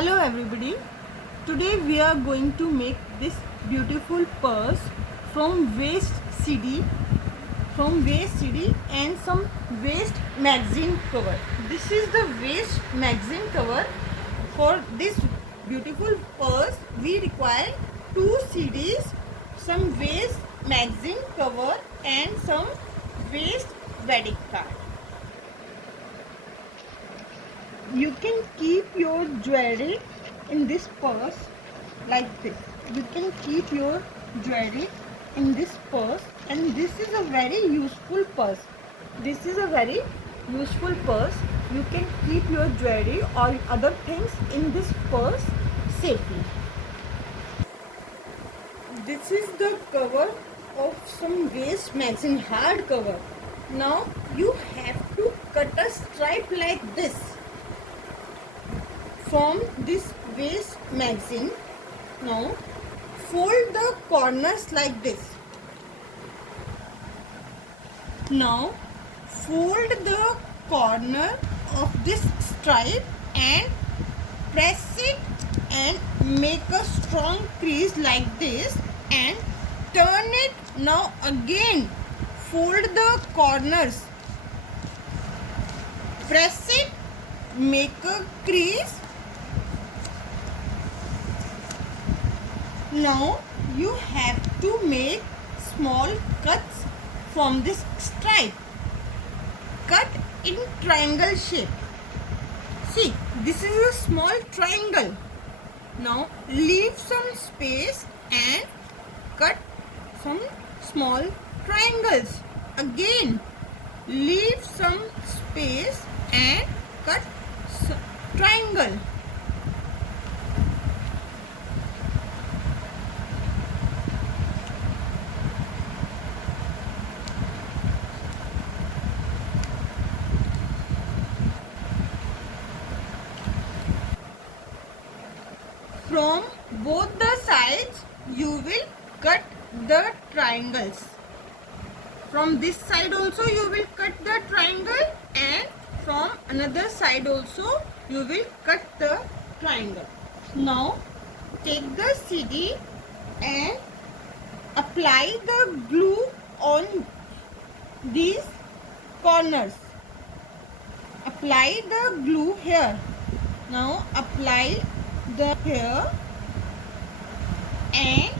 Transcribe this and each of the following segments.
Hello everybody. Today we are going to make this beautiful purse from waste CD and some waste magazine cover. This is the waste magazine cover. For this beautiful purse we require 2 CDs, some waste magazine cover and some waste wedding card. You can keep your jewelry in this purse like this. You can keep your jewelry in this purse, and this is a very useful purse. This is a very useful purse. You can keep your jewelry or other things in this purse safely. This is the cover of some waste magazine hard cover. Now you have to cut a stripe like this from this waste magazine. Now fold the corners like this. Now fold the corner of this stripe and press it and make a strong crease like this and turn it. Now again fold the corners, press it, make a crease. Now you have to make small cuts from this stripe. Cut in triangle shape. See, this is a small triangle. Now leave some space and cut some small triangles. Again leave some space and cut triangle. From both the sides you will cut the triangles. From this side also you will cut the triangle, and from another side also you will cut the triangle. Now take the CD and apply the glue on these corners. Apply the glue here. Now apply the here and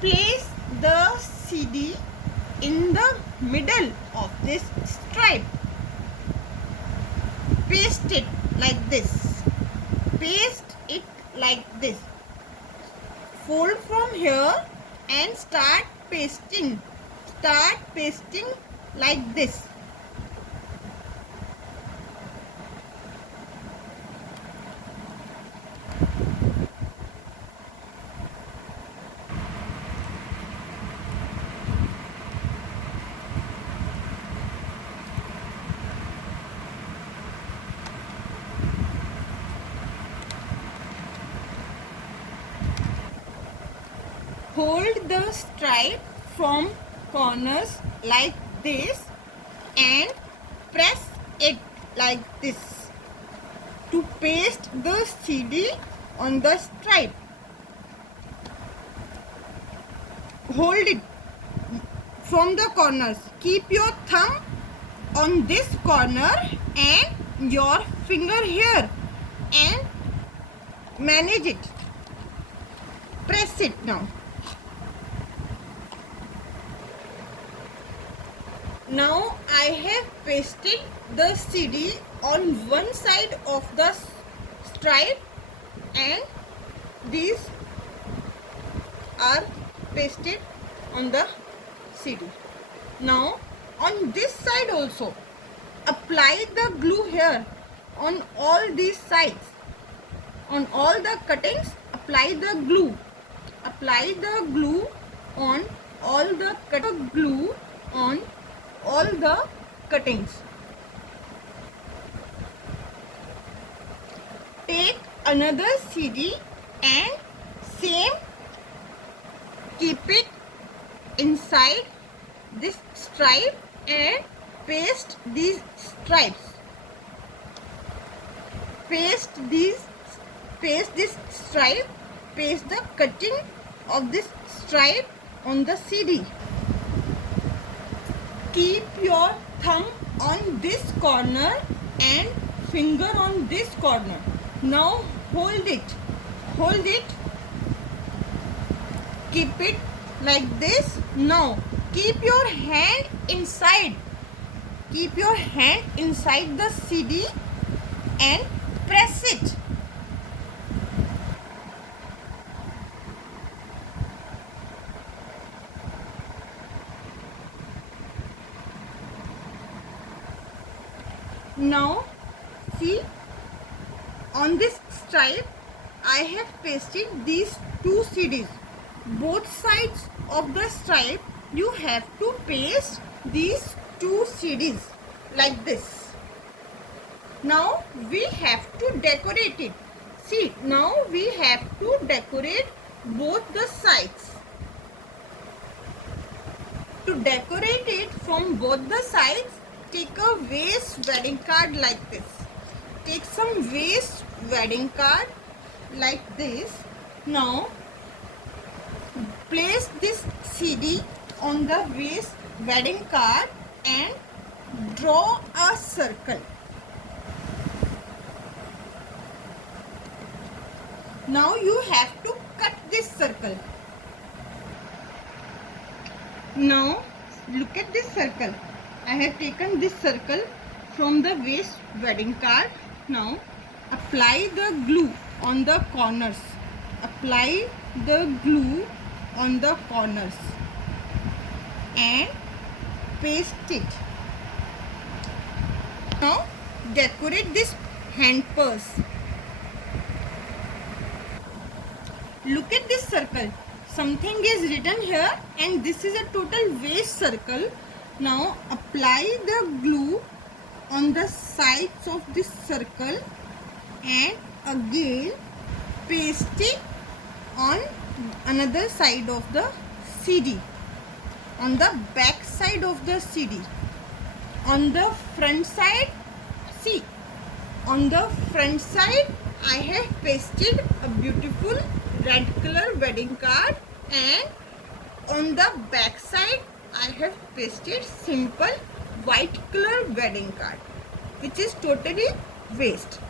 place the CD in the middle of this stripe. Paste it like this. Paste it like this. Fold from here and start pasting. Start pasting like this. Hold the stripe from corners like this and press it like this to paste the CD on the stripe. Hold it from the corners. Keep your thumb on this corner and your finger here and manage it. Press it now. Now I have pasted the CD on one side of the stripe and these are pasted on the CD. Now on this side also apply the glue here on all these sides. On all the cuttings apply the glue. Apply the glue on all the glue on all the cuttings. Take another CD and same keep it inside this stripe and paste these stripes. Paste paste this stripe, paste the cutting of this stripe on the CD. Keep your thumb on this corner and finger on this corner. Now hold it, keep it like this. Now keep your hand inside, the CD and press it. Now see, on this stripe I have pasted these two CDs. Both sides of the stripe you have to paste these two CDs like this. Now we have to decorate it. See, now we have to decorate both the sides. To decorate it from both the sides, take a waist wedding card like this. Take some waist wedding card like this. Now place this CD on the waist wedding card and draw a circle. Now you have to cut this circle. Now look at this circle. I have taken this circle from the waist wedding card. Now apply the glue on the corners. Apply the glue on the corners and paste it. Now decorate this hand purse. Look at this circle. Something is written here and this is a total waist circle. Now apply the glue on the sides of this circle and again paste it on another side of the CD, on the back side of the CD. On the front side, see, on the front side I have pasted a beautiful red color wedding card, and on the back side I have pasted simple white color wedding card, which is totally waste.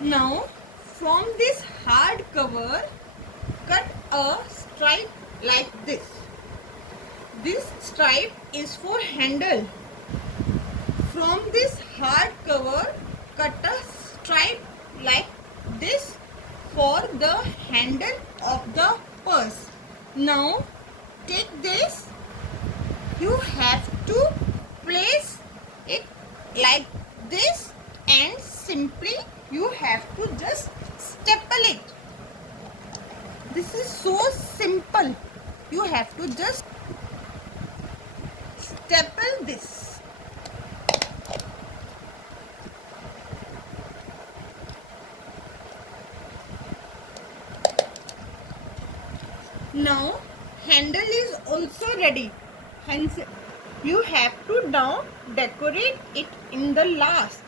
Now from this hard cover, cut a stripe like this. This stripe is for handle. From this hard cover, cut a stripe like this for the handle of the purse. Now take this, you have to place it like this and simply you have to just staple it. This is so simple. You have to just staple this. Now handle is also ready. Hence you have to now decorate it in the last.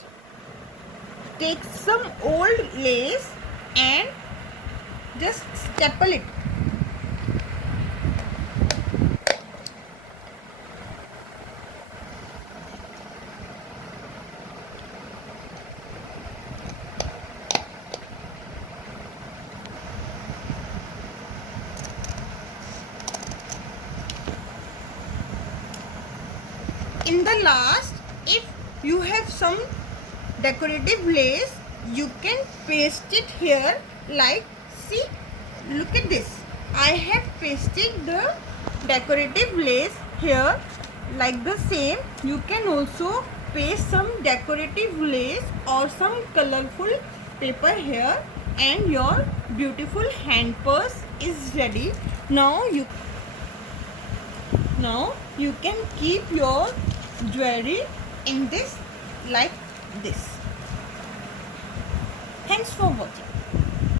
Take some old lace and just staple it. In the last, if you have some decorative lace, you can paste it here like, see, look at this. I have pasted the decorative lace here like the same. You can also paste some decorative lace or some colorful paper here, and your beautiful hand purse is ready. Now you can keep your jewelry in this like this. Thanks for watching.